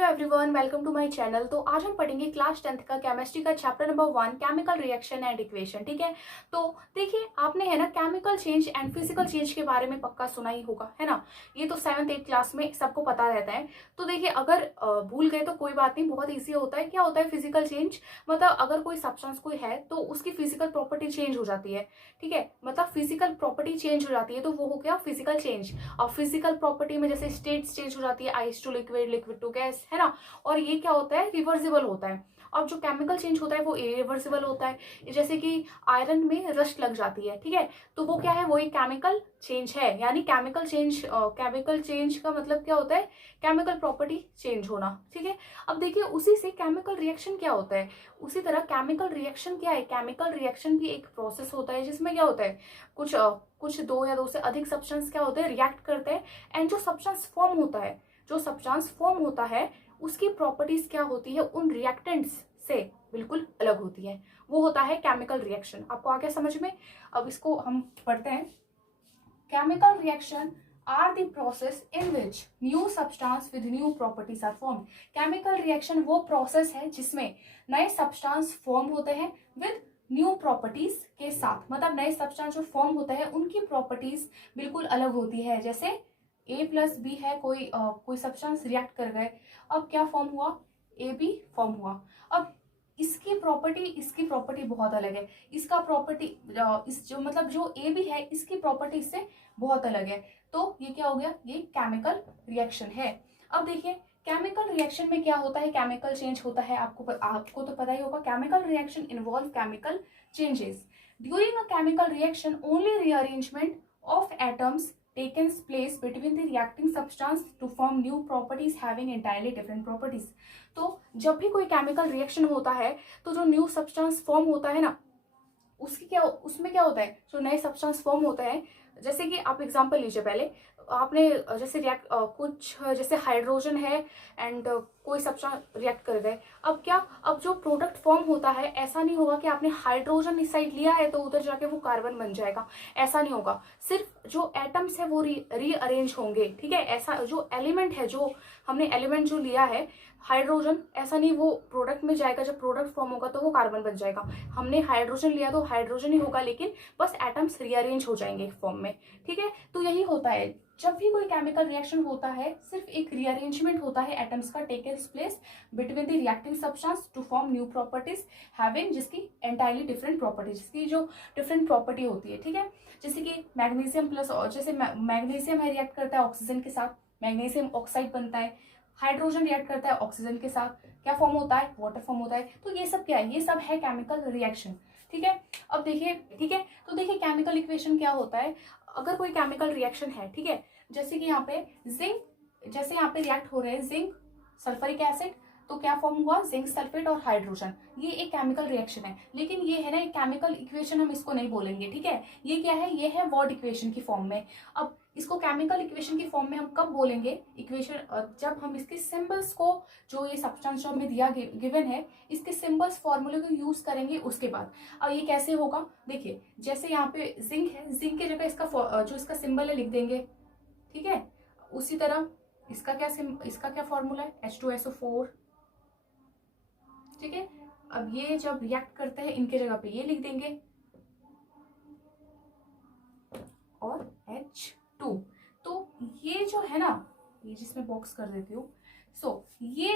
Hello everyone, welcome to my channel. तो आज हम पढ़ेंगे क्लास 10th का केमिस्ट्री का chapter number 1 chemical reaction and equation. ठीक है, तो देखिए आपने है ना chemical change and physical change के बारे में पक्का सुना ही होगा, है ना। ये तो 7th 8th क्लास में सबको पता रहता है। तो देखिए अगर भूल गए तो कोई बात नहीं, बहुत ईजी होता है। क्या होता है फिजिकल चेंज? मतलब अगर कोई सब्सटेंस कोई है तो उसकी फिजिकल प्रॉपर्टी चेंज हो जाती है। ठीक है, मतलब फिजिकल प्रॉपर्टी चेंज हो जाती है तो वो हो गया फिजिकल चेंज। और फिजिकल प्रॉपर्टी में जैसे स्टेट्स चेंज हो जाती है, ice to liquid, liquid to gas, है ना। और ये क्या होता है, रिवर्सिबल होता है। और जो केमिकल चेंज होता है वो इरिवर्सिबल होता है। जैसे कि आयरन में रस्ट लग जाती है, ठीक है, तो वो क्या है, वो एक केमिकल चेंज है। यानी केमिकल चेंज का मतलब क्या होता है, केमिकल प्रॉपर्टी चेंज होना। ठीक है, अब देखिए उसी से केमिकल रिएक्शन क्या होता है। उसी तरह केमिकल रिएक्शन क्या है, केमिकल रिएक्शन भी एक प्रोसेस होता है जिसमें क्या होता है, कुछ दो या दो से अधिक सब्सटेंस क्या होते हैं, रिएक्ट करते हैं। एंड जो सब्सटेंस फॉर्म होता है उसकी प्रॉपर्टीज क्या होती है, उन रिएक्टेंट्स से बिल्कुल अलग होती है। वो होता है केमिकल रिएक्शन। आपको आ गया समझ में? अब इसको हम पढ़ते हैं। Chemical reaction are the process in which new substance with new properties are form. Chemical reaction वो प्रोसेस है जिसमें नए सब्सटेंस फॉर्म होते हैं विद न्यू प्रॉपर्टीज के साथ। मतलब नए सब्सटेंस जो फॉर्म होते हैं उनकी प्रॉपर्टीज बिल्कुल अलग होती है। जैसे A+B है, कोई सब्सटेंस रिएक्ट कर गए, अब क्या फॉर्म हुआ, AB फॉर्म हुआ। अब इसकी प्रॉपर्टी बहुत अलग है। इसका प्रॉपर्टी इस जो मतलब जो AB है इसकी प्रॉपर्टी इससे बहुत अलग है। तो ये क्या हो गया, ये केमिकल रिएक्शन है। अब देखिए केमिकल रिएक्शन में क्या होता है, केमिकल चेंज होता है। आपको तो पता ही होगा, chemical reaction involve chemical changes during a chemical reaction. Only rearrangement of atoms takes place between the reacting substance to form new properties having entirely different properties। तो जब भी कोई केमिकल रिएक्शन होता है तो जो न्यू सब्सटेंस फॉर्म होता है ना, उसमें क्या होता है, जो नए सब्सटेंस फॉर्म होते हैं। जैसे कि आप एग्जांपल लीजिए, पहले आपने जैसे कुछ जैसे हाइड्रोजन है एंड कोई सब्सटेंस रिएक्ट कर गए। अब जो प्रोडक्ट फॉर्म होता है, ऐसा नहीं होगा कि आपने हाइड्रोजन इस साइड लिया है तो उधर जाके वो कार्बन बन जाएगा, ऐसा नहीं होगा। सिर्फ जो एटम्स है वो रीअरेंज होंगे। ठीक है, ऐसा जो एलिमेंट है, जो हमने एलिमेंट जो लिया है हाइड्रोजन, ऐसा नहीं वो प्रोडक्ट में जाएगा, जब प्रोडक्ट फॉर्म होगा तो वो कार्बन बन जाएगा। हमने हाइड्रोजन लिया तो हाइड्रोजन ही होगा, लेकिन बस एटम्स रीअरेंज हो जाएंगे एक फॉर्म में। ठीक है, तो यही होता है जब भी कोई केमिकल रिएक्शन होता है, सिर्फ एक रीअरेंजमेंट होता है एटम्स का takes place between the reacting substance to form new properties having जिसकी एंटायरली डिफरेंट प्रॉपर्टीज, जिसकी जो डिफरेंट प्रॉपर्टी होती है। ठीक है, जैसे कि मैग्नीशियम प्लस, जैसे मैग्नीशियम है रिएक्ट करता है ऑक्सीजन के साथ, मैग्नीशियम ऑक्साइड बनता है। हाइड्रोजन रिएक्ट करता है ऑक्सीजन के साथ, क्या फॉर्म होता है, वाटर फॉर्म होता है। तो ये सब क्या है, ये सब है केमिकल रिएक्शन। ठीक है, अब देखिए, ठीक है, तो देखिए केमिकल इक्वेशन क्या होता है। अगर कोई केमिकल रिएक्शन है, ठीक है, जैसे कि यहाँ पे जैसे यहाँ पे रिएक्ट हो रहे हैं जिंक सल्फ्यूरिक एसिड, तो क्या फॉर्म हुआ, जिंक सल्फेट और हाइड्रोजन। ये एक केमिकल रिएक्शन है, लेकिन ये है ना एक केमिकल इक्वेशन, हम इसको नहीं बोलेंगे। ठीक है, ये क्या है, ये है वर्ड इक्वेशन की फॉर्म में। अब इसको केमिकल इक्वेशन की फॉर्म में हम कब बोलेंगे इक्वेशन, जब हम इसके सिंबल्स को, जो ये सब्सटेंस जो हमें दिया गिवन है, इसके सिंबल्स फॉर्मूले को यूज करेंगे उसके बाद। अब ये कैसे होगा, देखिए जैसे यहाँ पे जिंक है, जिंक की जगह इसका सिंबल है लिख देंगे। ठीक है, उसी तरह इसका क्या फॉर्मूला है, H2SO4। ठीक है, अब ये जब रिएक्ट करते हैं इनके जगह पे ये लिख देंगे और H2। तो ये जो है ना, ये जिसमें बॉक्स कर देती हूँ, ये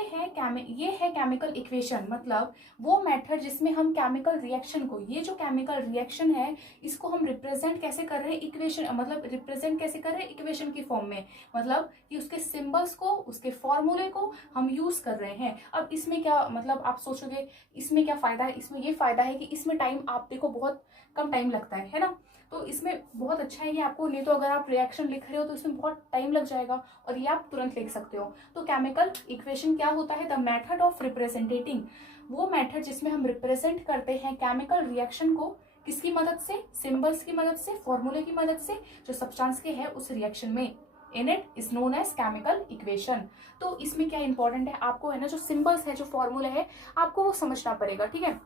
है केमिकल इक्वेशन। मतलब वो मेथड जिसमें हम केमिकल रिएक्शन को, ये जो केमिकल रिएक्शन है इसको हम रिप्रेजेंट कैसे कर रहे हैं, इक्वेशन, मतलब रिप्रेजेंट कैसे कर रहे हैं इक्वेशन की फॉर्म में। मतलब कि उसके सिंबल्स को, उसके फॉर्मूले को हम यूज कर रहे हैं। अब इसमें क्या मतलब, आप सोचोगे इसमें क्या फायदा है, इसमें ये फायदा है कि इसमें टाइम आप देखो बहुत कम टाइम लगता है ना। तो इसमें बहुत अच्छा है ये आपको, नहीं तो अगर आप रिएक्शन लिख रहे हो तो इसमें बहुत टाइम लग जाएगा, और ये आप तुरंत लिख सकते हो। तो केमिकल इक्वेशन क्या होता है, द मेथड ऑफ रिप्रेजेंटेटिंग, वो मेथड जिसमें हम रिप्रेजेंट करते हैं केमिकल रिएक्शन को, किसकी मदद से, सिंबल्स की मदद से, फॉर्मूले की मदद से, जो सब्सटेंस के है उस रिएक्शन में। In it is known as chemical equation. तो इसमें क्या इंपॉर्टेंट है, आपको है ना जो सिंबल्स है, जो फॉर्मूले है, आपको वो समझना पड़ेगा। ठीक है,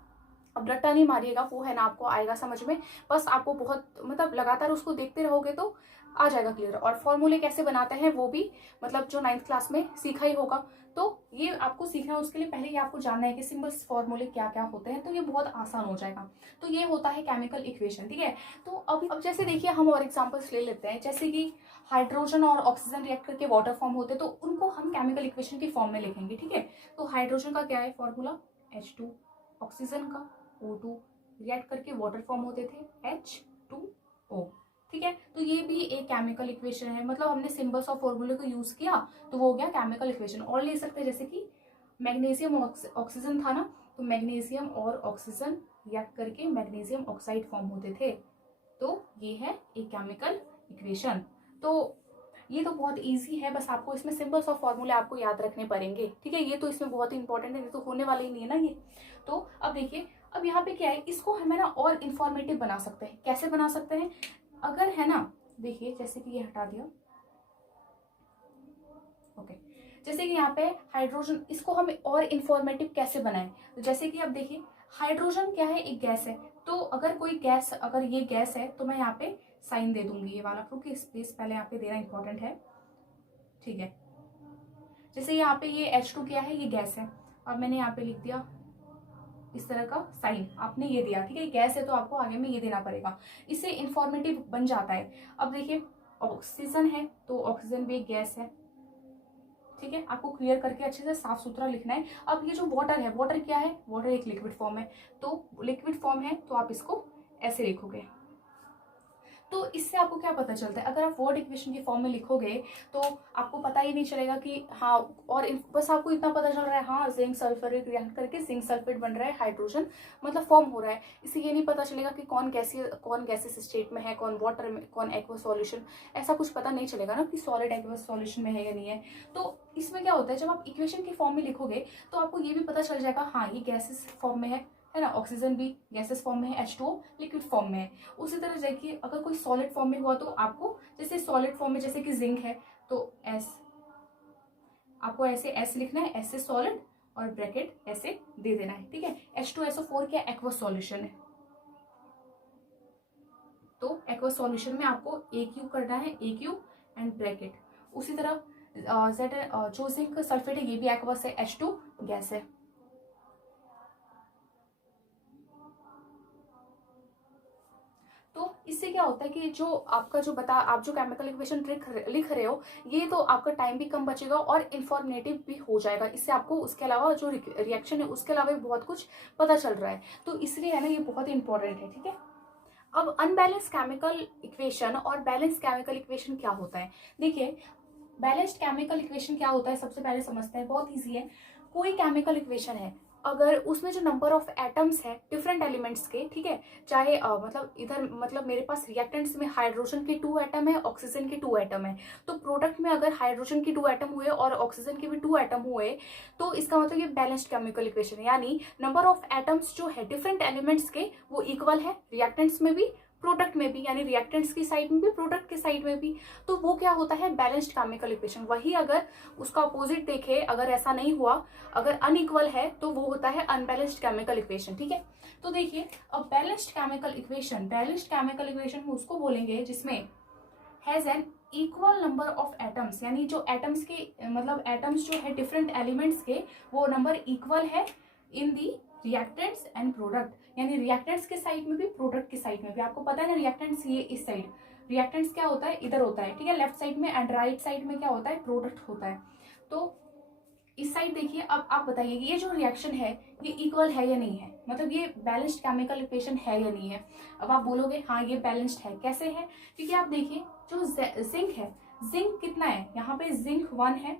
अब रट्टा नहीं मारिएगा, वो है ना आपको आएगा समझ में, बस आपको बहुत मतलब लगातार उसको देखते रहोगे तो आ जाएगा क्लियर। और फॉर्मूले कैसे बनाते हैं वो भी मतलब जो 9th क्लास में सीखा ही होगा, तो ये आपको सीखना है। उसके लिए पहले ये आपको जानना है कि सिंबल्स फॉर्मूले क्या क्या होते हैं, तो ये बहुत आसान हो जाएगा। तो ये होता है केमिकल इक्वेशन, ठीक है। तो अब जैसे देखिए हम और एग्जांपल्स ले लेते हैं, जैसे कि हाइड्रोजन और ऑक्सीजन रिएक्ट करके वाटर फॉर्म होते हैं, तो उनको हम केमिकल इक्वेशन की फॉर्म में लिखेंगे, ठीक है। तो हाइड्रोजन का क्या है फॉर्मूला H2, ऑक्सीजन का O2, रिएक्ट करके वाटर फॉर्म होते थे H2O, ठीक है। तो ये भी एक केमिकल इक्वेशन है, मतलब हमने सिंबल्स और फॉर्मूले को यूज किया तो वो हो गया केमिकल इक्वेशन। और ले सकते हैं जैसे कि मैग्नीशियम ऑक्सीजन था ना, तो मैग्नीशियम और ऑक्सीजन रिएक्ट करके मैग्नीशियम ऑक्साइड फॉर्म होते थे, तो ये है एक केमिकल इक्वेशन। तो ये तो बहुत इजी है, बस आपको इसमें सिंबल्स और फॉर्मूले आपको याद रखने पड़ेंगे, ठीक है। ये तो इसमें बहुत इंपॉर्टेंट है, ये तो होने वाला ही नहीं है ना ये। तो अब देखिए, अब यहाँ पे क्या है, इसको हमें ना और इंफॉर्मेटिव बना सकते हैं। कैसे बना सकते हैं, अगर है ना, देखिए जैसे कि ये हटा दिया, ओके, जैसे कि यहाँ पे हाइड्रोजन, इसको हम और इंफॉर्मेटिव कैसे बनाएं, तो जैसे कि अब देखिए हाइड्रोजन क्या है, एक गैस है। तो अगर कोई गैस, अगर ये गैस है तो मैं यहाँ पे साइन दे दूंगी ये वाला, क्योंकि स्पेस पहले यहाँ पे देना इंपॉर्टेंट है, ठीक है। जैसे यहाँ पे ये H2 क्या है, ये गैस है, और मैंने यहाँ पे लिख दिया इस तरह का साइन, आपने ये दिया, ठीक है। गैस है तो आपको आगे में ये देना पड़ेगा, इससे इंफॉर्मेटिव बन जाता है। अब देखिए ऑक्सीजन है तो ऑक्सीजन भी एक गैस है, ठीक है। आपको क्लियर करके अच्छे से साफ सुथरा लिखना है। अब ये जो वाटर है, वाटर क्या है, वाटर एक लिक्विड फॉर्म है, तो लिक्विड फॉर्म है तो आप इसको ऐसे लिखोगे। तो इससे आपको क्या पता चलता है, अगर आप वर्ड इक्वेशन की फॉर्म में लिखोगे तो आपको पता ही नहीं चलेगा कि हाँ, और बस आपको इतना पता चल रहा है हाँ जिंक सल्फर रिएक्ट करके जिंक सल्फेट बन रहा है, हाइड्रोजन मतलब फॉर्म हो रहा है। इससे ये नहीं पता चलेगा कि कौन गैसेस स्टेट में है, कौन वाटर में, कौन एक्वस सॉल्यूशन, ऐसा कुछ पता नहीं चलेगा ना कि सॉलिड एक्वस सॉल्यूशन में है या नहीं है। तो इसमें क्या होता है, जब आप इक्वेशन की फॉर्म में लिखोगे तो आपको ये भी पता चल जाएगा हाँ ये गैसेस फॉर्म में है ना, ऑक्सीजन भी गैसेस फॉर्म में है, H2O लिक्विड फॉर्म में है। उसी तरह देखिए अगर कोई सॉलिड फॉर्म में हुआ तो आपको जैसे सॉलिड फॉर्म में जैसे कि जिंक है तो S, आपको ऐसे S लिखना है, S से सॉलिड और ब्रैकेट ऐसे दे देना है, ठीक है। H2SO4 क्या एक्वस सॉल्यूशन है, तो एक्वस सॉल्यूशन में आपको AQ करना है, AQ एंड ब्रैकेट। उसी तरह जो जिंक सल्फेट है ये भी एक्वस है, H2 गैस है। तो इससे क्या होता है कि जो आपका जो आप जो केमिकल इक्वेशन लिख रहे हो, ये तो आपका टाइम भी कम बचेगा और इंफॉर्मेटिव भी हो जाएगा। इससे आपको उसके अलावा जो रिएक्शन है उसके अलावा भी बहुत कुछ पता चल रहा है, तो इसलिए है ना ये बहुत इंपॉर्टेंट है, ठीक है। अब अनबैलेंस केमिकल इक्वेशन और बैलेंस केमिकल इक्वेशन क्या होता है, देखिए बैलेंस्ड केमिकल इक्वेशन क्या होता है सबसे पहले समझते हैं, बहुत ईजी है। कोई केमिकल इक्वेशन है, अगर उसमें जो नंबर ऑफ एटम्स है डिफरेंट एलिमेंट्स के, ठीक है, चाहे मतलब इधर मतलब मेरे पास रिएक्टेंट्स में हाइड्रोजन के 2 एटम है, ऑक्सीजन के 2 एटम है, तो प्रोडक्ट में अगर हाइड्रोजन के 2 एटम हुए और ऑक्सीजन के भी 2 एटम हुए तो इसका मतलब ये बैलेंस्ड केमिकल इक्वेशन है। यानी नंबर ऑफ एटम्स जो है डिफरेंट एलिमेंट्स के वो इक्वल है, रिएक्टेंट्स में भी प्रोडक्ट में भी, यानी रिएक्टेंट्स की साइड में भी प्रोडक्ट की साइड में भी, तो वो क्या होता है बैलेंस्ड केमिकल इक्वेशन। वही अगर उसका अपोजिट देखे, अगर ऐसा नहीं हुआ, अगर अनइक्वल है तो वो होता है अनबैलेंस्ड केमिकल इक्वेशन, ठीक है। तो देखिए अब बैलेंस्ड केमिकल इक्वेशन में उसको बोलेंगे जिसमें has an equal number of atoms, यानी जो एटम्स के मतलब एटम्स जो है डिफरेंट एलिमेंट्स के वो नंबर इक्वल है इन दी रिएक्टेंट्स एंड प्रोडक्ट, यानी रिएक्टेंट्स के साइड में भी प्रोडक्ट की साइड में भी। आपको पता है ना रिएक्टेंट्स ये इस साइड, रिएक्टेंट्स क्या होता है इधर होता है, ठीक है, लेफ्ट साइड में, एंड राइट साइड में क्या होता है प्रोडक्ट होता है। तो इस साइड देखिए, अब आप बताइए ये जो रिएक्शन है ये इक्वल है या नहीं है, मतलब ये बैलेंस्ड केमिकल इक्वेशन है या नहीं है। अब आप बोलोगे हाँ ये बैलेंस्ड है, कैसे है, क्योंकि आप देखिए जो जिंक है, जिंक कितना है, यहाँ पे जिंक 1 है,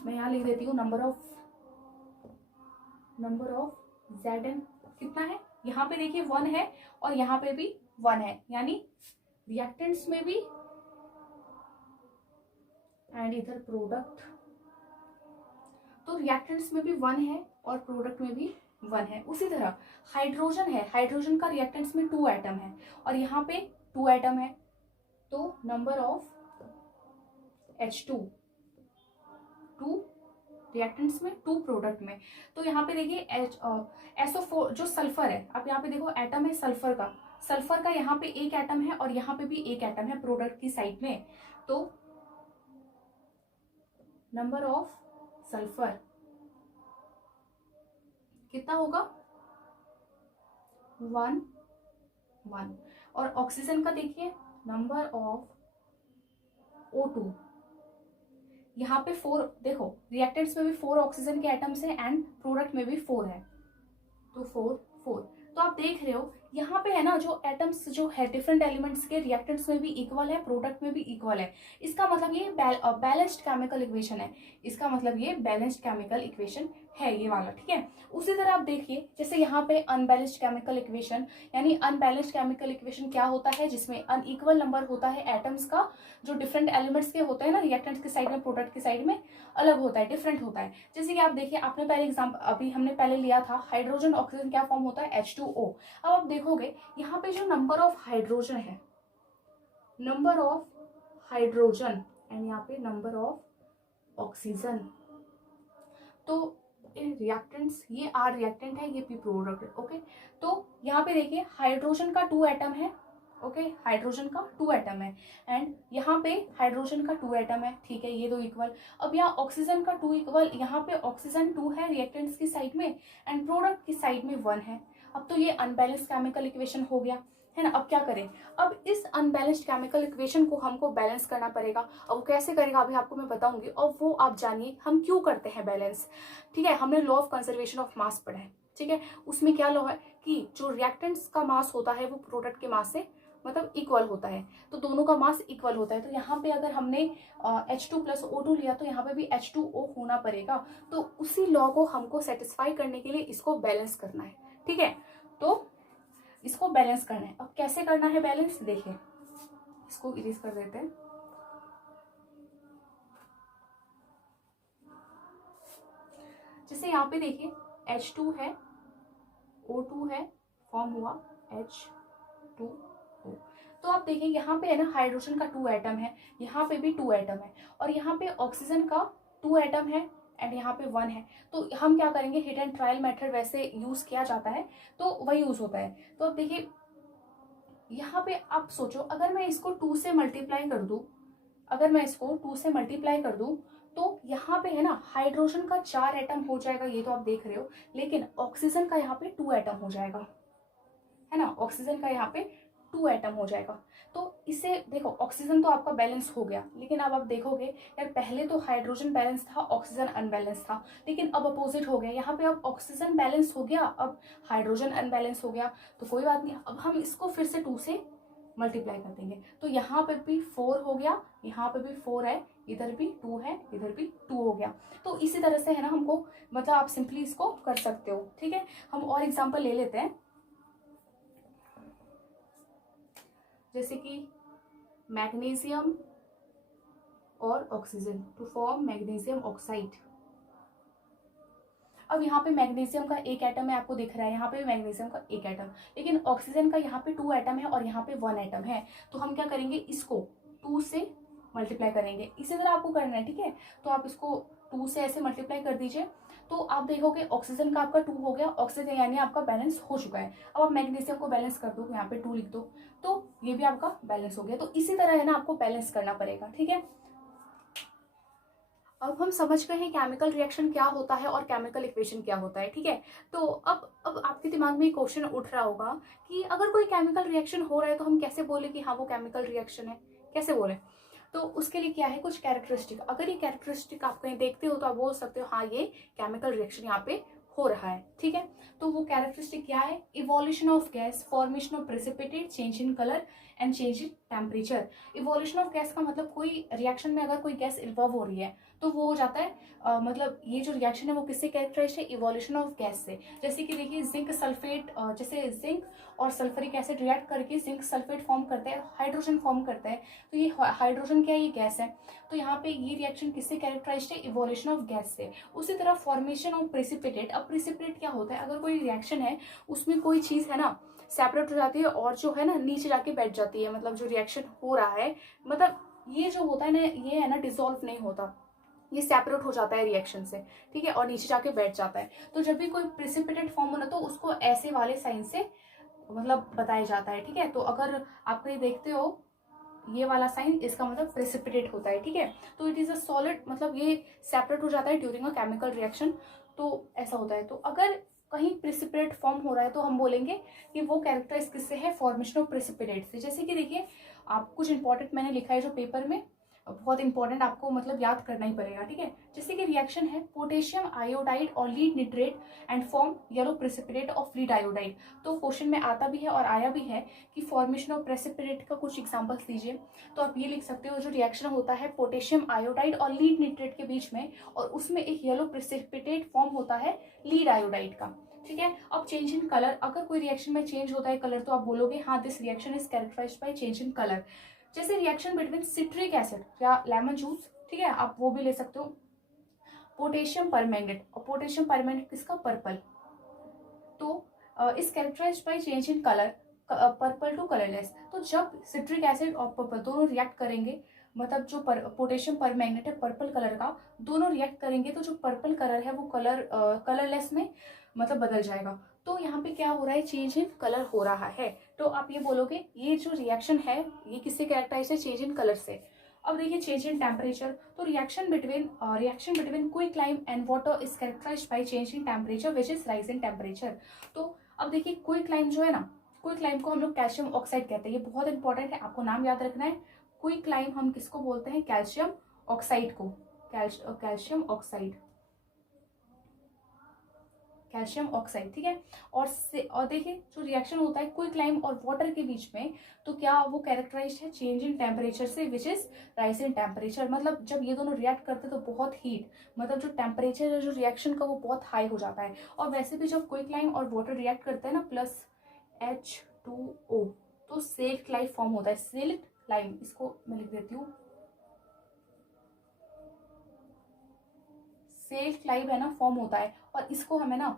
मैं यहाँ लिख देती हूँ नंबर ऑफ Zn कितना है, यहाँ पे देखिए 1 है और यहाँ पे भी 1 है, यानी रिएक्टेंट्स में भी एंड इधर प्रोडक्ट, तो रिएक्टेंट्स में भी 1 है और प्रोडक्ट में भी 1 है। उसी तरह हाइड्रोजन है, हाइड्रोजन का रिएक्टेंट्स में 2 एटम है और यहाँ पे 2 एटम है, तो नंबर ऑफ H2 2, रिएक्टेंट्स में, 2 प्रोडक्ट में। तो यहाँ पे देखिए SO4 जो सल्फर है, अब यहाँ पे देखो एटम है सल्फर का यहाँ पे एक एटम है और यहाँ पे भी एक एटम है प्रोडक्ट की साइड में। तो नंबर ऑफ सल्फर कितना होगा 1 1। और ऑक्सीजन का देखिए नंबर ऑफ O2, यहाँ पे 4, देखो रिएक्टेंट्स में भी 4 ऑक्सीजन के एटम्स है एंड प्रोडक्ट में भी 4 है, तो 4 4। तो आप देख रहे हो यहाँ पे है ना जो एटम्स जो है डिफरेंट एलिमेंट्स के रिएक्टेंट्स में भी इक्वल है, प्रोडक्ट में भी इक्वल है। इसका मतलब ये बैलेंस्ड केमिकल इक्वेशन है, इसका मतलब ये बैलेंस्ड केमिकल इक्वेशन है ये वाला, ठीक है। उसी तरह आप देखिए जैसे यहाँ पे अनबैलेंस्ड केमिकल इक्वेशन, यानी अनबैलेंस्ड केमिकल इक्वेशन क्या होता है, जिसमें अनइक्वल नंबर होता है एटम्स का, जो डिफरेंट एलिमेंट्स के होते हैं ना, रिएक्टेंट्स की साइड में प्रोडक्ट की साइड में अलग होता है, डिफरेंट होता है। जैसे कि आप देखिए आपने पहले एग्जाम्पल अभी हमने पहले लिया था हाइड्रोजन ऑक्सीजन क्या फॉर्म होता है H2O। अब आप देखोगे यहाँ पे जो नंबर ऑफ हाइड्रोजन है, नंबर ऑफ हाइड्रोजन एंड यहाँ पे नंबर ऑफ ऑक्सीजन, तो रिएक्टेंट्स ये R रिएक्टेंट है, ये P प्रोडक्ट है, ओके। तो यहाँ पे देखिए हाइड्रोजन का 2 एटम है, ओके, हाइड्रोजन का 2 एटम है एंड यहाँ पे हाइड्रोजन का 2 एटम है, ठीक है, ये दो इक्वल। अब यहाँ ऑक्सीजन का 2 इक्वल, यहाँ पे ऑक्सीजन 2 है रिएक्टेंट्स की साइड में एंड प्रोडक्ट की साइड में 1 है। अब तो ये अनबैलेंस्ड केमिकल इक्वेशन हो गया है ना। अब क्या करें, अब इस अनबैलेंस्ड केमिकल इक्वेशन को हमको बैलेंस करना पड़ेगा। अब वो कैसे करेगा अभी आपको मैं बताऊंगी, और वो आप जानिए हम क्यों करते हैं बैलेंस, ठीक है। हमने law of conservation of mass पढ़ा है, ठीक है। उसमें क्या लॉ है कि जो रिएक्टेंट्स का मास होता है वो प्रोडक्ट के मास से मतलब इक्वल होता है, तो दोनों का मास इक्वल होता है। तो यहाँ पे अगर हमने H2 + O2 लिया तो यहाँ पे भी H2O होना पड़ेगा। तो उसी लॉ को हमको सेटिस्फाई करने के लिए इसको बैलेंस करना है, ठीक है। तो इसको बैलेंस करना है। अब कैसे करना है बैलेंस, देखिए इसको इरेज कर देते हैं। जैसे यहाँ पे देखिए H2 है, O2 है, फॉर्म हुआ H2O। तो आप देखिए यहाँ पे है ना हाइड्रोजन का 2 एटम है, यहाँ पे भी 2 एटम है और यहाँ पे ऑक्सीजन का 2 एटम है एंड यहाँ पे 1 है। तो हम क्या करेंगे, हिट एंड ट्रायल मेथड वैसे यूज किया जाता है तो वही यूज होता है। तो अब देखिए यहाँ पे आप सोचो अगर मैं इसको 2 से मल्टीप्लाई कर दूं, अगर मैं इसको 2 से मल्टीप्लाई कर दूं तो यहाँ पे है ना हाइड्रोजन का 4 एटम हो जाएगा, ये तो आप देख रहे हो, लेकिन ऑक्सीजन का यहाँ पे 2 एटम हो जाएगा, है ना, ऑक्सीजन का यहाँ पे 2 एटम हो जाएगा। तो इसे देखो ऑक्सीजन तो आपका बैलेंस हो गया, लेकिन अब आप देखोगे यार पहले तो हाइड्रोजन बैलेंस था, ऑक्सीजन अनबैलेंस था, लेकिन अब अपोजिट हो गया। यहाँ पे अब ऑक्सीजन बैलेंस हो गया, अब हाइड्रोजन अनबैलेंस हो गया। तो कोई बात नहीं, अब हम इसको फिर से 2 से मल्टीप्लाई कर देंगे। तो यहाँ पे भी 4 हो गया, यहाँ पे भी 4 है, इधर भी 2 है, इधर भी 2 हो गया। तो इसी तरह से है ना हमको मतलब आप सिंपली इसको कर सकते हो, ठीक है। हम और एग्जाम्पल ले लेते हैं, जैसे कि मैग्नीशियम और oxygen to form magnesium oxide. अब यहाँ पे मैग्नीशियम का 1 एटम है, आपको दिख रहा है, यहाँ पे मैग्नीशियम का 1 एटम, लेकिन ऑक्सीजन का यहाँ पे 2 एटम है और यहाँ पे 1 एटम है। तो हम क्या करेंगे, इसको 2 से मल्टीप्लाई करेंगे, इसी तरह आपको करना है, ठीक है। तो आप इसको 2 से ऐसे मल्टीप्लाई कर दीजिए, तो आप देखोगे ऑक्सीजन का आपका 2 हो गया, ऑक्सीजन यानी आपका बैलेंस हो चुका है। अब आप मैग्नीशियम को बैलेंस कर दो, यहाँ पे 2 लिख दो, तो ये भी आपका बैलेंस हो गया। तो इसी तरह है ना आपको बैलेंस करना पड़ेगा, ठीक है। अब हम समझ गए हैं केमिकल रिएक्शन क्या होता है और केमिकल इक्वेशन क्या होता है, ठीक है। तो अब आपके दिमाग में क्वेश्चन उठ रहा होगा कि अगर कोई केमिकल रिएक्शन हो रहा है तो हम कैसे बोले कि हाँ वो केमिकल रिएक्शन है, कैसे बोले। तो उसके लिए क्या है, कुछ कैरेक्टरिस्टिक, अगर ये कैरेक्टरिस्टिक आप कहीं देखते हो तो आप बोल सकते हो हाँ ये केमिकल रिएक्शन यहाँ पे हो रहा है, ठीक है। तो वो कैरेक्टरिस्टिक क्या है, evolution of gas, formation of precipitate, change in colour and change in temperature. Evolution of gas का मतलब कोई रिएक्शन में अगर कोई गैस इन्वॉल्व हो रही है तो वो हो जाता है मतलब ये जो रिएक्शन है वो किससे कैरेक्टराइज्ड है, इवोल्यूशन ऑफ गैस से। जैसे कि देखिए जिंक सल्फेट, जैसे जिंक और सल्फ्यूरिक एसिड रिएक्ट करके जिंक सल्फेट फॉर्म करता है, हाइड्रोजन फॉर्म करता है, तो ये हाइड्रोजन क्या है, ये गैस है। तो यहाँ पे ये रिएक्शन किससे कैरेक्टराइज्ड है, इवोल्यूशन ऑफ गैस से। उसी तरह फॉर्मेशन ऑफ प्रेसिपिटेट, अब प्रेसिपिटेट क्या होता है, अगर कोई रिएक्शन है उसमें कोई चीज़ है ना सेपरेट हो जाती है और जो है ना नीचे जाके बैठ जाती है, मतलब जो रिएक्शन हो रहा है, मतलब ये जो होता है ना ये है ना डिसॉल्व नहीं होता, ये सेपरेट हो जाता है रिएक्शन से, ठीक है, और नीचे जाके बैठ जाता है। तो जब भी कोई प्रिसिपिटेट फॉर्म होना तो उसको ऐसे वाले साइन से मतलब बताया जाता है, ठीक है। तो अगर आप कहीं देखते हो ये वाला साइन, इसका मतलब प्रेसिपिटेट होता है, ठीक है। तो इट इज अ सॉलिड, मतलब ये सेपरेट हो जाता है ड्यूरिंग अ केमिकल रिएक्शन, तो ऐसा होता है। तो अगर कहीं प्रेसिपिटेट फॉर्म हो रहा है तो हम बोलेंगे कि वो कैरेक्टराइज किससे है, फॉर्मेशन ऑफ प्रेसिपिटेट से। जैसे कि देखिए, आप कुछ इंपॉर्टेंट मैंने लिखा है जो पेपर में बहुत इंपॉर्टेंट आपको मतलब याद करना ही पड़ेगा, ठीक है। जैसे कि रिएक्शन है पोटेशियम आयोडाइड और lead nitrate and form yellow precipitate of lead iodide. तो क्वेश्चन में आता भी है और आया भी है कि फॉर्मेशन ऑफ प्रेसिपिटेट का कुछ एग्जांपल्स दीजिए। तो आप ये लिख सकते हो, जो रिएक्शन होता है पोटेशियम आयोडाइड और लीड निट्रेट के बीच में, और उसमें एक येलो प्रेसिपिटेट फॉर्म होता है लीड आयोडाइड का, ठीक है। अब चेंज इन कलर, अगर कोई रिएक्शन में चेंज होता है कलर तो आप बोलोगे हाँ this reaction is characterised by change in colour. जैसे रिएक्शन बिटवीन सिट्रिक एसिड या लेमन जूस, ठीक है, आप वो भी ले सकते हो। पोटेशियम परमैंगनेट, और पोटेशियम परमैंगनेट किसका, पर्पल। तो इस characterised by change in colour, purple to colourless. तो जब सिट्रिक एसिड और पर्पल दोनों रिएक्ट करेंगे, मतलब जो पोटेशियम परमैंगनेट है पर्पल कलर का, दोनों रिएक्ट करेंगे तो जो पर्पल कलर है वो कलरलेस में मतलब बदल जाएगा। तो यहाँ पे क्या हो रहा है, चेंज इन कलर हो रहा है। तो आप ये बोलोगे ये जो रिएक्शन है ये किससे कैरेक्टराइज है, चेंज इन कलर से। अब देखिए चेंज इन टेम्परेचर, तो reaction between quick lime and water is characterised by change in temperature which is rise in temperature. तो अब देखिए क्विक लाइम जो है ना, क्विक लाइम को हम लोग कैल्शियम ऑक्साइड कहते हैं, ये बहुत इंपॉर्टेंट है, आपको नाम याद रखना है। क्विक लाइम हम किसको बोलते हैं, कैल्शियम ऑक्साइड को, कैल्शियम ऑक्साइड, कैल्शियम ऑक्साइड, ठीक है। और देखिए जो रिएक्शन होता है क्विक लाइम और वाटर के बीच में, तो क्या वो कैरेक्टराइज्ड है चेंज इन टेम्परेचर से विच इज राइज इन टेम्परेचर। मतलब जब ये दोनों रिएक्ट करते हैं तो बहुत हीट, मतलब जो टेम्परेचर है जो रिएक्शन का वो बहुत हाई हो जाता है। और वैसे भी जब क्विक लाइम और वाटर रिएक्ट करते हैं ना प्लस H2O, तो सिल्क लाइम फॉर्म होता है, सिल्क लाइम, इसको मैं लिख देती हूँ, सिल्क लाइम है ना फॉर्म होता है, और इसको हमें ना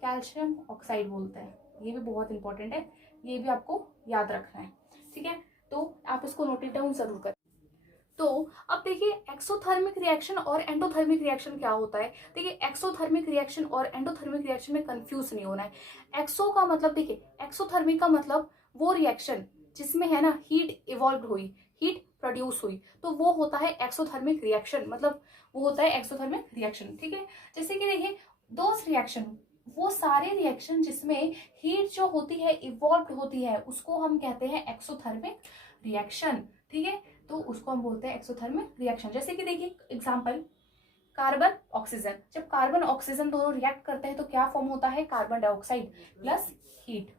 कैल्शियम ऑक्साइड बोलते हैं। ये भी बहुत इंपॉर्टेंट है, ये भी आपको याद रखना है, ठीक है। तो आप इसको नोट डाउन जरूर करें। तो अब देखिए एक्सोथर्मिक रिएक्शन और एंडोथर्मिक रिएक्शन क्या होता है। देखिए एक्सोथर्मिक रिएक्शन और एंडोथर्मिक रिएक्शन में कंफ्यूज नहीं होना है। एक्सो का मतलब, देखिए एक्सोथर्मिक का मतलब वो रिएक्शन जिसमें है ना हीट इवॉल्व हुई, हीट प्रोड्यूस हुई, तो वो होता है एक्सोथर्मिक रिएक्शन, मतलब वो होता है एक्सोथर्मिक रिएक्शन, ठीक है। जैसे कि देखिए दोस रिएक्शन, वो सारे रिएक्शन जिसमें हीट जो होती है इवॉल्व होती है उसको हम कहते हैं एक्सोथर्मिक रिएक्शन, ठीक है। तो उसको हम बोलते हैं एक्सोथर्मिक रिएक्शन। जैसे कि देखिए एग्जांपल, कार्बन ऑक्सीजन, जब कार्बन ऑक्सीजन दोनों रिएक्ट करते हैं तो क्या फॉर्म होता है, कार्बन डाइऑक्साइड प्लस हीट,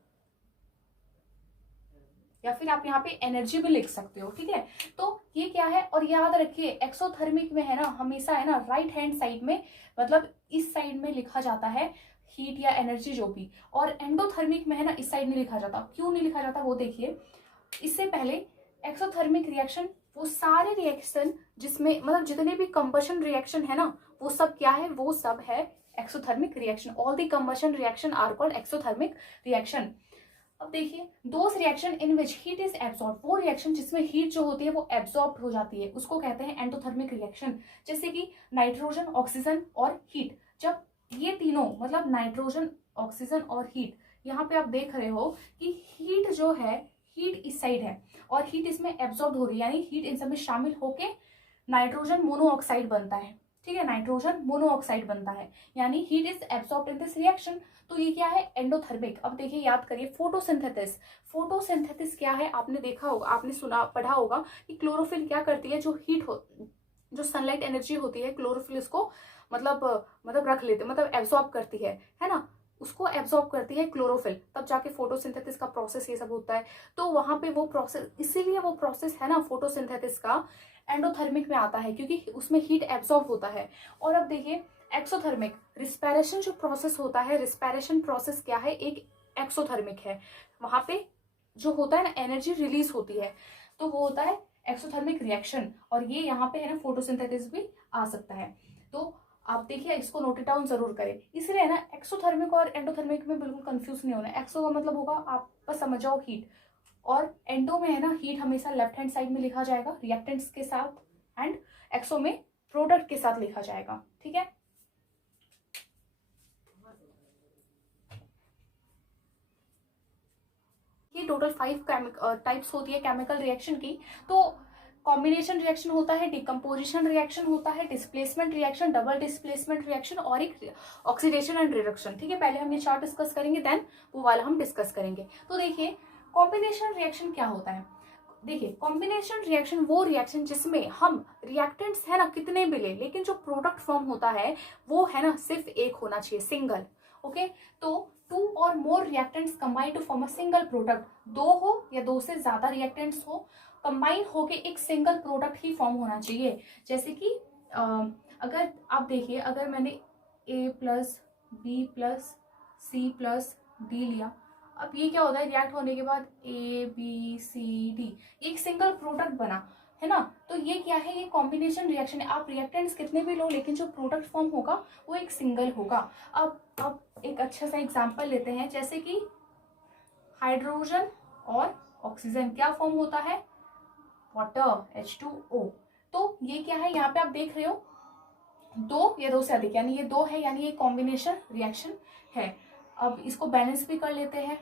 या फिर आप यहाँ पे एनर्जी भी लिख सकते हो, ठीक है। तो ये क्या है, और याद रखिए एक्सोथर्मिक में है ना हमेशा है ना राइट हैंड साइड में, मतलब इस साइड में लिखा जाता है हीट या एनर्जी जो भी, और एंडोथर्मिक में है ना इस साइड नहीं लिखा जाता। क्यों नहीं लिखा जाता वो देखिए, इससे पहले एक्सोथर्मिक रिएक्शन वो सारे रिएक्शन जिसमें मतलब जितने भी कंबशन रिएक्शन है ना वो सब क्या है, वो सब है exothermic reaction. All the combustion reaction are called exothermic reaction. अब देखिए those reaction in which heat is absorb, वो रिएक्शन जिसमें हीट जो होती है वो एब्सॉर्ब हो जाती है उसको कहते हैं एंडोथर्मिक रिएक्शन। जैसे कि नाइट्रोजन ऑक्सीजन और हीट, जब ये तीनों मतलब नाइट्रोजन ऑक्सीजन और हीट, यहाँ पे आप देख रहे हो कि हीट जो है, हीट इस साइड है और हीट इसमें एब्सॉर्ब हो रही है, यानी हीट इन सब में शामिल होके नाइट्रोजन मोनोऑक्साइड बनता है, ठीक है, नाइट्रोजन मोनोऑक्साइड बनता है, यानी heat is absorbed in this reaction. तो ये क्या है, एंडोथर्मिक। अब देखिए याद करिए फोटोसिंथेसिस, फोटोसिंथेसिस क्या है, आपने देखा होगा, आपने सुना पढ़ा होगा कि क्लोरोफिल क्या करती है, जो हीट हो, जो सनलाइट एनर्जी होती है क्लोरोफिल इसको मतलब रख लेते, मतलब एब्सॉर्ब करती है ना, उसको एब्सॉर्ब करती है क्लोरोफिल, तब जाके फोटोसिंथेसिस का प्रोसेस ये सब होता है। तो वहां पे वो प्रोसेस, इसीलिए वो प्रोसेस है ना फोटोसिंथेसिस का एंडोथर्मिक में आता है क्योंकि उसमें हीट एब्सॉर्ब होता है। और अब देखिए एक्सोथर्मिक, रिस्पायरेशन जो प्रोसेस होता है, रिस्पायरेशन प्रोसेस क्या है, एक एक्सोथर्मिक है, वहां पे जो होता है ना एनर्जी रिलीज होती है, तो वो होता है एक्सोथर्मिक रिएक्शन। और ये यहाँ पे है ना फोटोसिंथेसिस भी आ सकता है। तो आप देखिए इसको नोट डाउन जरूर करें, इसलिए ना एक्सोथर्मिक और एंडोथर्मिक में बिल्कुल कंफ्यूज नहीं होना। एक्सो का मतलब होगा आप बस समझ जाओ हीट, और एंडो में है ना हीट हमेशा लेफ्ट हैंड साइड में लिखा जाएगा रिएक्टेंट्स के साथ, एंड एक्सो में प्रोडक्ट के साथ लिखा जाएगा, ठीक है। ये टोटल 5 टाइप्स होती है केमिकल रिएक्शन की। तो कॉम्बिनेशन रिएक्शन होता है, डिकम्पोजिशन रिएक्शन होता है, displacement reaction, double displacement reaction और एक ऑक्सीडेशन एंड रिडक्शन, ठीक है। पहले हम ये चार डिस्कस करेंगे, देन वो वाला हम डिस्कस करेंगे। तो देखिए कॉम्बिनेशन रिएक्शन क्या होता है। देखिए कॉम्बिनेशन रिएक्शन वो रिएक्शन जिसमें हम रिएक्टेंट्स है ना कितने भी ले, लेकिन जो प्रोडक्ट फॉर्म होता है वो है ना सिर्फ एक होना चाहिए, सिंगल। ओके, तो 2 और more reactants combine to form a single product, 2 हो या 2 से ज्यादा रिएक्टेंट्स हो, कंबाइन होके एक सिंगल प्रोडक्ट ही फॉर्म होना चाहिए। जैसे कि अगर आप देखिए, अगर मैंने A plus B plus C plus D लिया, अब ये क्या होता है, रिएक्ट होने के बाद ABCD एक सिंगल प्रोडक्ट बना, है ना। तो ये क्या है, ये कॉम्बिनेशन रिएक्शन है। आप रिएक्टेंट्स कितने भी लो, लेकिन जो प्रोडक्ट फॉर्म होगा वो एक सिंगल होगा। अब एक अच्छा सा एग्जांपल लेते हैं, जैसे कि हाइड्रोजन और ऑक्सीजन क्या फॉर्म होता है, वाटर, H2O। तो ये क्या है, यहाँ पे आप देख रहे हो 2 या 2 से अधिक, यानी ये 2 है, यानी ये कॉम्बिनेशन रिएक्शन है। अब इसको बैलेंस भी कर लेते हैं,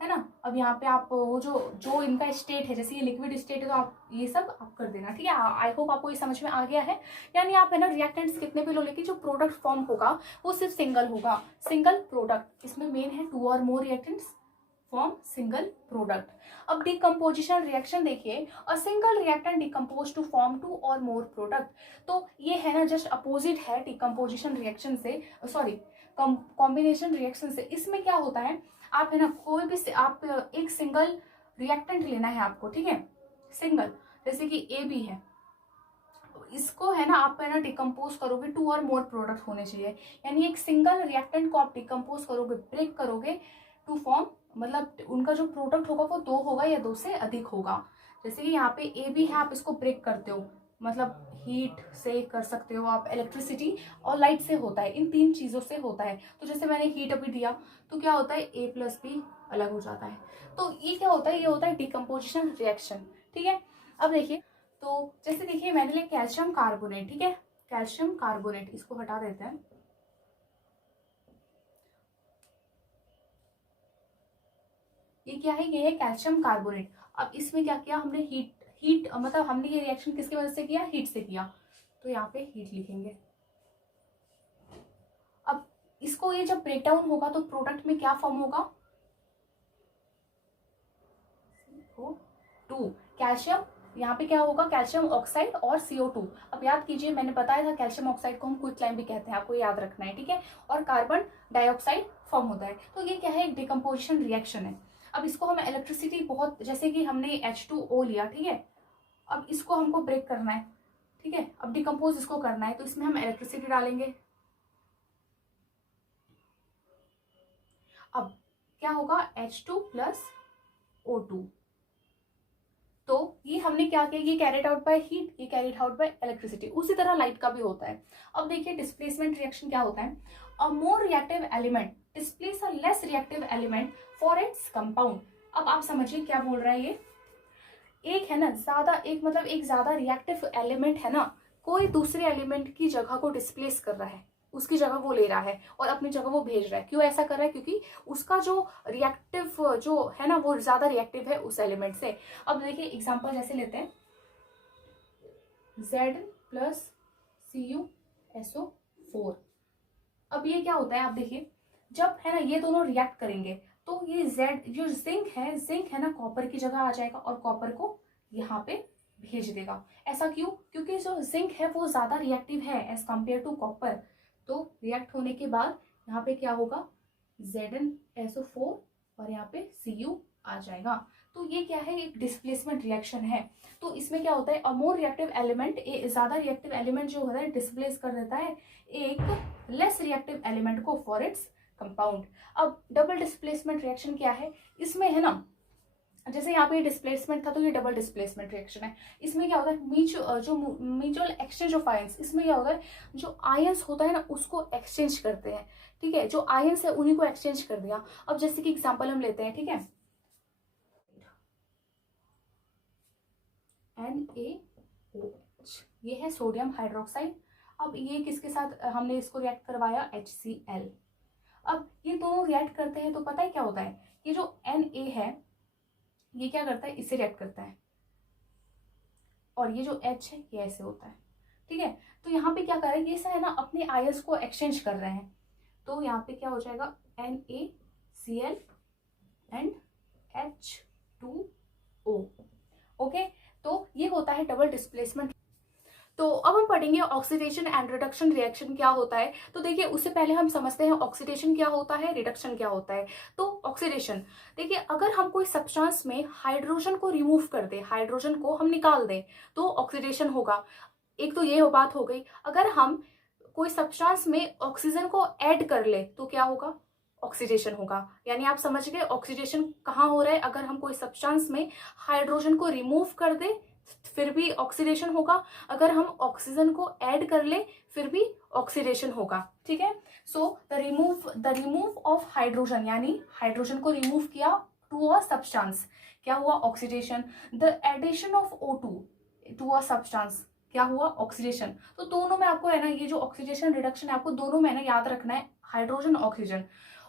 है ना। अब यहाँ पे आप वो जो इनका स्टेट है, जैसे ये लिक्विड स्टेट है, तो आप ये सब आप कर देना, ठीक है। आई होप आपको ये समझ में आ गया है। यानी आप है ना रिएक्टेंट्स कितने भी लो, लेकिन जो प्रोडक्ट फॉर्म होगा वो सिर्फ सिंगल होगा, सिंगल प्रोडक्ट। इसमें मेन है 2 और more reactants form single product. अब डिकम्पोजिशन रिएक्शन देखिए, a single reactant decompose to form 2 और मोर प्रोडक्ट। तो ये है ना जस्ट अपोजिट है डिकम्पोजिशन रिएक्शन से, सॉरी कॉम्बिनेशन रिएक्शन से। इसमें क्या होता है, आप है ना कोई भी आप एक सिंगल रिएक्टेंट लेना है आपको, ठीक है, सिंगल, जैसे कि ए बी है, इसको है ना आप है ना डिकम्पोज करोगे, 2 और मोर प्रोडक्ट होने चाहिए। यानी एक सिंगल रिएक्टेंट को आप डिकम्पोज करोगे, ब्रेक करोगे टू फॉर्म, मतलब उनका जो प्रोडक्ट होगा वो 2 होगा या 2 से अधिक होगा। जैसे कि यहाँ पे ए बी है, आप इसको ब्रेक करते हो, मतलब हीट से कर सकते हो आप, इलेक्ट्रिसिटी और लाइट से होता है, इन 3 चीजों से होता है। तो जैसे मैंने हीट अभी दिया, तो क्या होता है, ए प्लस बी अलग हो जाता है। तो ये क्या होता है, ये होता है डिकम्पोजिशन रिएक्शन, ठीक है। अब देखिए, तो जैसे देखिए मैंने लिया कैल्शियम कार्बोनेट, ठीक है, कैल्शियम कार्बोनेट, इसको हटा देते हैं। ये क्या है, ये है कैल्शियम कार्बोनेट। अब इसमें क्या किया हमने, हीट मतलब हमने ये रिएक्शन किसकी वजह से किया, हीट से किया, तो यहाँ पे हीट लिखेंगे। अब इसको ये जब ब्रेक डाउन होगा तो प्रोडक्ट में क्या फॉर्म होगा, CO2, कैल्शियम, यहाँ पे क्या होगा, कैल्शियम ऑक्साइड और CO2। अब याद कीजिए, मैंने बताया था कैल्शियम ऑक्साइड को हम क्विकलाइम भी कहते हैं, आपको याद रखना है, ठीक है। और कार्बन डाइऑक्साइड फॉर्म होता है। तो ये क्या है, एक डिकम्पोजिशन रिएक्शन है। अब इसको हम इलेक्ट्रिसिटी बहुत, जैसे कि हमने H2O लिया, ठीक है, अब इसको हमको ब्रेक करना है, ठीक है, अब डिकम्पोज इसको करना है, तो इसमें हम इलेक्ट्रिसिटी डालेंगे। अब क्या होगा, H2 प्लस O2। तो ये हमने क्या किया, ये कैरिड आउट बाय हीट, ये कैरिड आउट बाय इलेक्ट्रिसिटी। उसी तरह लाइट का भी होता है। अब देखिए डिस्प्लेसमेंट रिएक्शन क्या होता है, a more reactive element displace a less reactive element for its compound. अब आप समझिए क्या बोल रहा है ये, एक है ना ज्यादा, एक मतलब एक ज्यादा रिएक्टिव एलिमेंट है ना, कोई दूसरे एलिमेंट की जगह को डिस्प्लेस कर रहा है, उसकी जगह वो ले रहा है और अपनी जगह वो भेज रहा है। क्यों ऐसा कर रहा है, क्योंकि उसका जो रिएक्टिव जो है ना वो ज्यादा रिएक्टिव है उस एलिमेंट से। अब देखिए एग्जांपल जैसे लेते हैं, Z प्लस CuSO4। अब ये क्या होता है, आप देखिए जब है ना ये दोनों रिएक्ट करेंगे तो ये Z जो जिंक है ना कॉपर की जगह आ जाएगा और कॉपर को यहाँ पे भेज देगा। ऐसा क्यों, क्योंकि जो जिंक है वो ज्यादा रिएक्टिव है एज कंपेयर टू कॉपर। तो रिएक्ट होने के बाद यहाँ पे क्या होगा, ZnSO4 और यहाँ पे Cu आ जाएगा। तो ये क्या है, एक डिस्प्लेसमेंट रिएक्शन है। तो इसमें क्या होता है, अ मोर रिएक्टिव एलिमेंट, ज्यादा रिएक्टिव एलिमेंट जो होता है डिस्प्लेस कर देता है एक लेस रिएक्टिव एलिमेंट को फॉर इट्स कंपाउंड। अब डबल डिस्प्लेसमेंट रिएक्शन क्या है, इसमें है ना जैसे यहाँ पे डिस्प्लेसमेंट था तो ये डबल डिस्प्लेसमेंट रिएक्शन है। इसमें क्या होता है, म्यूचुअल एक्सचेंज ऑफ आयंस, इसमें क्या होता है जो आयंस होता है ना उसको एक्सचेंज करते हैं, ठीक है, जो आयंस है उन्हीं को एक्सचेंज कर दिया। अब जैसे कि एग्जांपल हम लेते हैं, ठीक है, NaOH, ये है सोडियम हाइड्रोक्साइड। अब ये किसके साथ हमने इसको रिएक्ट करवाया, HCl। अब ये दोनों रिएक्ट करते हैं तो पता है क्या होता है, ये जो Na है ये क्या करता है, इससे रिएक्ट करता है, और ये जो H है ये ऐसे होता है, ठीक है। तो यहाँ पे क्या कर रहे हैं, ये है ना अपने आयंस को एक्सचेंज कर रहे हैं, तो यहाँ पे क्या हो जाएगा, NaCl एंड H2O। ओके, तो ये होता है डबल डिस्प्लेसमेंट। तो अब हम पढ़ेंगे ऑक्सीडेशन एंड रिडक्शन रिएक्शन क्या होता है। तो देखिए उससे पहले हम समझते हैं ऑक्सीडेशन क्या होता है, रिडक्शन क्या होता है। तो ऑक्सीडेशन, देखिए अगर हम कोई सब्सटेंस में हाइड्रोजन को रिमूव कर दे, हाइड्रोजन को हम निकाल दें तो ऑक्सीडेशन होगा। एक तो ये बात हो गई। अगर हम कोई सब्सटेंस में ऑक्सीजन को ऐड कर ले तो क्या होगा, ऑक्सीडेशन होगा। यानी आप समझ गए ऑक्सीडेशन कहाँ हो रहा है, अगर हम कोई सब्सटेंस में हाइड्रोजन को रिमूव कर दे फिर भी ऑक्सीडेशन होगा, अगर हम ऑक्सीजन को ऐड कर ले फिर भी ऑक्सीडेशन होगा, ठीक है। So the remove of hydrogen, यानी हाइड्रोजन को रिमूव किया टू अ सब्सटेंस, क्या हुआ, oxidation. The addition of O2 to a substance, क्या हुआ, ऑक्सीडेशन। तो दोनों में आपको है ना, ये जो ऑक्सीडेशन रिडक्शन है आपको दोनों में ना याद रखना है, हाइड्रोजन ऑक्सीजन।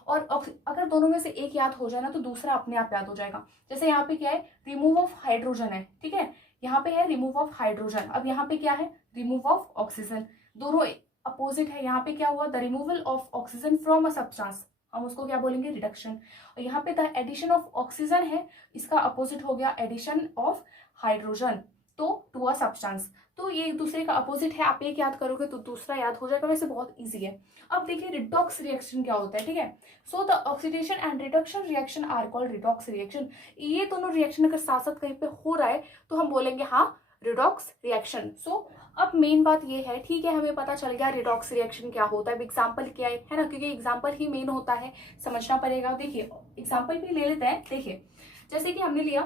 और अगर दोनों में से एक याद हो जाए ना तो दूसरा अपने आप याद हो जाएगा। जैसे यहाँ पे क्या है, रिमूव ऑफ हाइड्रोजन है, ठीक है, यहाँ पे है रिमूव ऑफ हाइड्रोजन। अब यहाँ पे क्या है, रिमूव ऑफ ऑक्सीजन, दोनों अपोजिट है। यहाँ पे क्या हुआ, the removal of oxygen from a substance, हम उसको क्या बोलेंगे, रिडक्शन। और यहाँ पे द एडिशन ऑफ ऑक्सीजन है, इसका अपोजिट हो गया एडिशन ऑफ हाइड्रोजन तो टू अ सब्सटेंस। तो ये एक दूसरे का अपोजिट है, आप एक याद करोगे तो दूसरा याद हो जाएगा, वैसे बहुत इजी है। अब देखिए रिडॉक्स रिएक्शन क्या होता है, ठीक है। So the oxidation and reduction reaction are called redox reaction. ये दोनों रिएक्शन अगर साथ साथ कहीं पे हो रहा है तो हम बोलेंगे हाँ रिडॉक्स रिएक्शन। सो अब मेन बात ये है, ठीक है, हमें पता चल गया रिडॉक्स रिएक्शन क्या होता है, एग्जाम्पल क्या है ना, क्योंकि एग्जाम्पल ही मेन होता है, समझना पड़ेगा। देखिए एग्जाम्पल भी ले लेते हैं। देखिए जैसे कि हमने लिया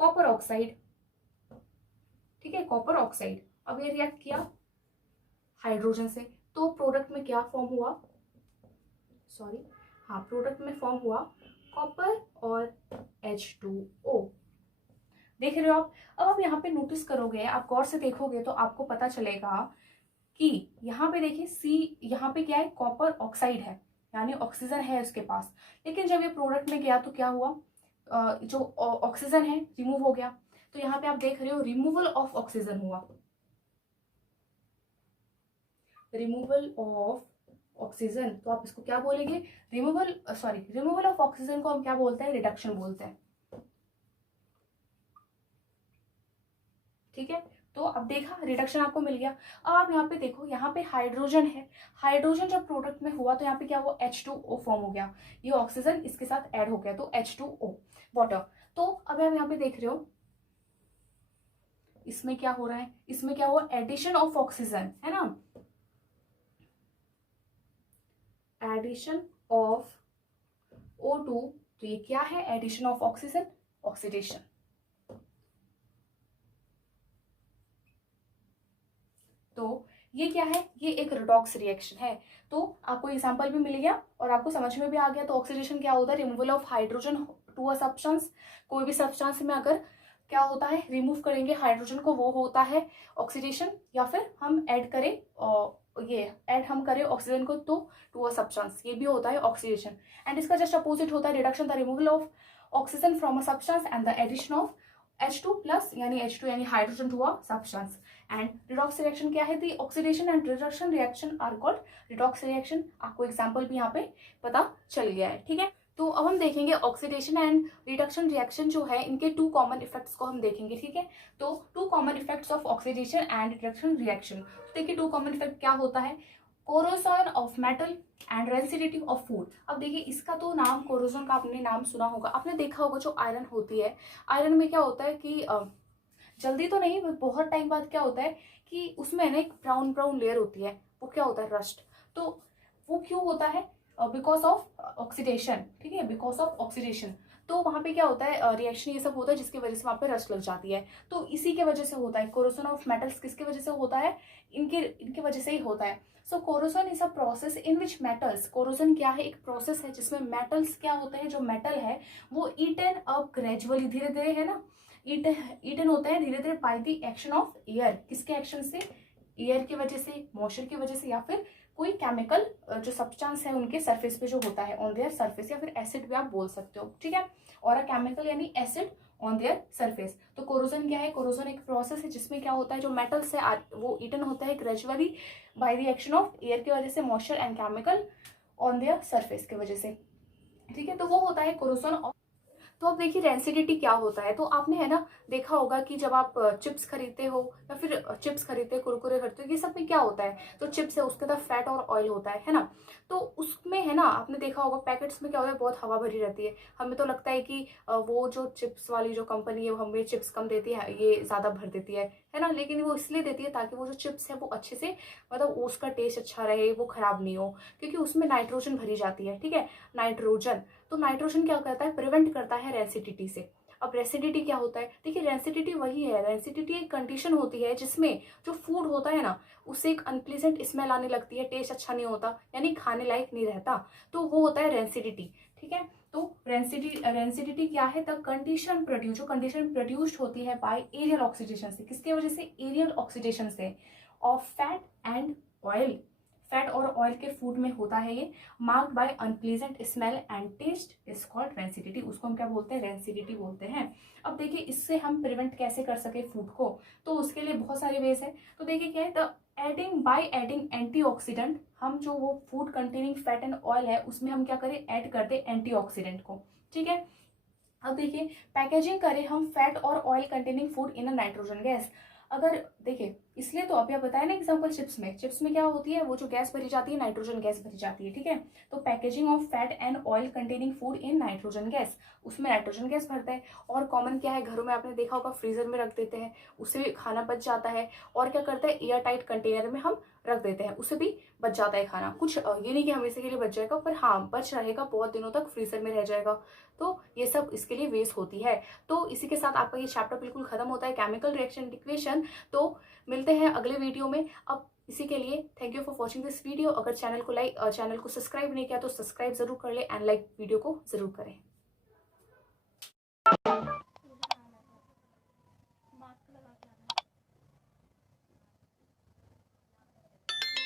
कॉपर ऑक्साइड, ठीक है, कॉपर ऑक्साइड। अब ये रिएक्ट किया हाइड्रोजन से तो प्रोडक्ट में क्या फॉर्म हुआ, सॉरी हाँ, प्रोडक्ट में फॉर्म हुआ कॉपर और H2O। देख रहे हो आप। अब आप यहाँ पे नोटिस करोगे, आप गौर से देखोगे तो आपको पता चलेगा कि यहाँ पे देखिए C, यहाँ पे क्या है, कॉपर ऑक्साइड है, यानी ऑक्सीजन है उसके पास। लेकिन जब ये प्रोडक्ट में गया तो क्या हुआ, जो ऑक्सीजन है रिमूव हो गया। तो यहाँ पे आप देख रहे हो रिमूवल ऑफ ऑक्सीजन हुआ, रिमूवल ऑफ ऑक्सीजन। तो आप इसको क्या बोलेंगे, रिमूवल ऑफ ऑक्सीजन को हम क्या बोलते हैं, रिडक्शन बोलते हैं, ठीक है। तो अब देखा रिडक्शन आपको मिल गया। अब आप यहाँ पे देखो, यहाँ पे हाइड्रोजन है, हाइड्रोजन जब प्रोडक्ट में हुआ तो यहाँ पे क्या हुआ, H2O फॉर्म हो गया, ये ऑक्सीजन इसके साथ ऐड हो गया तो H2O वाटर। तो अब आप यहाँ पे देख रहे हो इसमें क्या हो रहा है, इसमें क्या हुआ, एडिशन ऑफ ऑक्सीजन, है ना, एडिशन ऑफ O2। तो ये क्या है, एडिशन ऑफ ऑक्सीजन, ऑक्सीडेशन। तो ये क्या है, ये एक रिडॉक्स रिएक्शन है। तो आपको एग्जांपल भी मिल गया और आपको समझ में भी आ गया। तो ऑक्सीडेशन क्या होता है, removal of hydrogen to a substance. कोई भी सब्सटेंस में अगर क्या होता है, रिमूव करेंगे हाइड्रोजन को, वो होता है ऑक्सीडेशन। या फिर हम ऐड करें हम करें ऑक्सीजन को तो टू अ सब्सटेंस, ये भी होता है ऑक्सीडेशन। एंड इसका जस्ट अपोजिट होता है reduction, the removal of oxygen from a substance and the addition of H2 plus यानी H2 यानी hydrogen to a substance. And redox reaction क्या है, the oxidation and reduction reaction are called redox reaction. आपको example भी यहाँ पे पता चल गया है, ठीक है। तो अब हम देखेंगे ऑक्सीडेशन एंड रिडक्शन रिएक्शन जो है, इनके टू कॉमन इफेक्ट्स को हम देखेंगे, ठीक है। तो two common effects of oxidation and reduction reaction. देखिए टू कॉमन इफेक्ट क्या होता है, corrosion of metal and rancidity of food. अब देखिए इसका तो नाम, कोरोजन का आपने नाम सुना होगा, आपने देखा होगा जो आयरन होती है, आयरन में क्या होता है कि जल्दी तो नहीं, बहुत टाइम बाद क्या होता है कि उसमें ना एक ब्राउन ब्राउन लेयर होती है, वो क्या होता है, रस्ट। तो वो क्यों होता है, बिकॉज ऑफ ऑक्सीडेशन, ठीक है, बिकॉज ऑफ ऑक्सीडेशन। तो वहाँ पे क्या होता है, रिएक्शन ये सब होता है जिसकी वजह से वहाँ पे रस्ट लग जाती है। तो इसी के वजह से होता है कोरोजन ऑफ मेटल्स, किसके वजह से होता है, इनके वजह से ही होता है। So corrosion is a process in which metals, corrosion क्या है, एक प्रोसेस है जिसमें मेटल्स क्या होते हैं, जो मेटल है वो ईटन अप ग्रेजुअली, धीरे धीरे, है ना, ईटन होता है धीरे धीरे by the action of air, किसके एक्शन से, एयर की वजह से, मॉइस्चर की वजह से, या फिर कोई केमिकल जो सब्सटेंस है उनके सरफेस पे जो होता है ऑन देयर सरफेस, या फिर एसिड भी आप बोल सकते हो, ठीक है। और अ केमिकल यानी एसिड ऑन देयर सरफेस। तो कोरोजन क्या है? कोरोजन एक प्रोसेस है जिसमें क्या होता है, जो मेटल्स है वो ईटन होता है gradually by the action of air की वजह से, moisture and chemical on their surface की वजह से, ठीक है। तो वो होता है कोरोजन। तो अब देखिए रेंसिडिटी क्या होता है। तो आपने है ना देखा होगा कि जब आप चिप्स खरीदते हो या फिर चिप्स खरीदते हो, कुरकुरे खरीदते हो, ये सब में क्या होता है, जो चिप्स है उसके अंदर फैट और ऑयल होता है ना। तो उसमें है ना, आपने देखा होगा पैकेट्स में क्या होता है, बहुत हवा भरी रहती है। हमें तो लगता है कि वो जो चिप्स वाली जो कंपनी है वो हमें चिप्स कम देती है, ये ज़्यादा भर देती है ना। लेकिन वो इसलिए देती है ताकि वो जो चिप्स है वो अच्छे से, मतलब उसका टेस्ट अच्छा रहे, वो खराब नहीं हो, क्योंकि उसमें नाइट्रोजन भरी जाती है, ठीक है, नाइट्रोजन। तो नाइट्रोजन क्या करता है, प्रिवेंट करता है रेसिडिटी से। अब रेसिडिटी क्या होता है? देखिए रेसिडिटी वही है, रेसिडिटी एक कंडीशन होती है जिसमें जो फूड होता है ना उससे एक अनप्लीजेंट स्मेल आने लगती है, टेस्ट अच्छा नहीं होता, यानी खाने लायक नहीं रहता, तो वो होता है रेसिडिटी, ठीक है। तो रेंसिडिटी क्या है? द कंडीशन प्रोड्यूस, जो कंडीशन प्रोड्यूस्ड होती है बाय एरियल ऑक्सीडेशन से, किसके वजह से? एरियल ऑक्सीडेशन से, of fat and oil, fat और ऑयल के फूड में होता है ये, marked by unpleasant smell and taste is called rancidity. उसको हम क्या बोलते हैं? रेंसिडिटी बोलते हैं। अब देखिए इससे हम प्रिवेंट कैसे कर सके फूड को, तो उसके लिए बहुत सारे वेज है। तो देखिए क्या है, the adding by adding antioxidant, हम जो वो food containing fat and oil है उसमें हम क्या करें, ऐड कर दे एंटीऑक्सीडेंट को, ठीक है। अब देखिए पैकेजिंग करें हम फैट और oil containing food in a nitrogen gas. अगर देखिए इसलिए तो अभी आप बताया ना एग्जांपल, चिप्स में क्या होती है, वो जो गैस भरी जाती है नाइट्रोजन गैस भरी जाती है, ठीक है। तो packaging of fat and oil containing food in nitrogen gas, उसमें नाइट्रोजन गैस भरता है। और कॉमन क्या है, घरों में आपने देखा होगा फ्रीजर में रख देते हैं, उससे भी खाना बच जाता है। और क्या करता है, एयर टाइट कंटेनर में हम रख देते हैं, उससे भी बच जाता है खाना। कुछ ये नहीं कि हमेशा के लिए बच जाएगा, पर हाँ बच रहेगा, बहुत दिनों तक फ्रीजर में रह जाएगा। तो ये सब इसके लिए वेस्ट होती है। तो इसी के साथ आपका ये चैप्टर बिल्कुल खत्म होता है, केमिकल रिएक्शन इक्वेशन। तो मिलते हैं अगले वीडियो में। अब इसी के लिए thank you for watching this video. अगर चैनल को सब्सक्राइब नहीं किया तो सब्सक्राइब जरूर कर ले, एंड लाइक वीडियो को जरूर करें।